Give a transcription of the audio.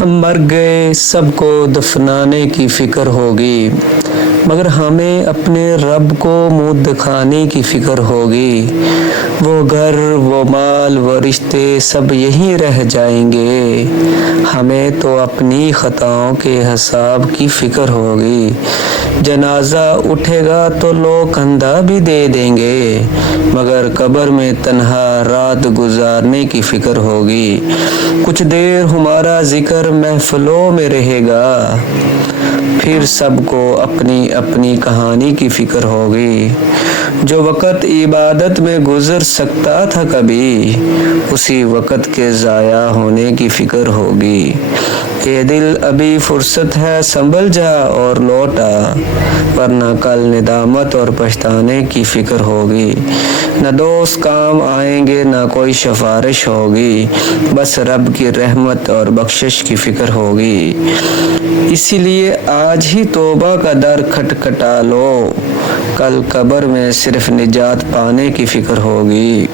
ہم مر گئے، سب کو دفنانے کی فکر ہوگی، مگر ہمیں اپنے رب کو منہ دکھانے کی فکر ہوگی۔ وہ گھر، وہ مال، وہ رشتے سب یہیں رہ جائیں گے، ہمیں تو اپنی خطاؤں کے حساب کی فکر ہوگی۔ جنازہ اٹھے گا تو لوگ کندھا بھی دے دیں گے، مگر قبر میں تنہا رات گزارنے کی فکر ہوگی۔ کچھ دیر ہمارا ذکر محفلوں میں رہے گا، پھر سب کو اپنی اپنی کہانی کی فکر ہوگی۔ جو وقت عبادت میں گزر سکتا تھا کبھی، اسی وقت کے ضائع ہونے کی فکر ہوگی۔ اے دل ابھی فرصت ہے، سنبھل جا اور لوٹا، ورنہ کل ندامت اور پچھتانے کی فکر ہوگی۔ نہ دوست کام آئیں گے، نہ کوئی سفارش ہوگی، بس رب کی رحمت اور بخشش کی فکر ہوگی۔ اسی لیے آج ہی توبہ کا در کھٹکھٹا لو، کل قبر میں صرف نجات پانے کی فکر ہوگی۔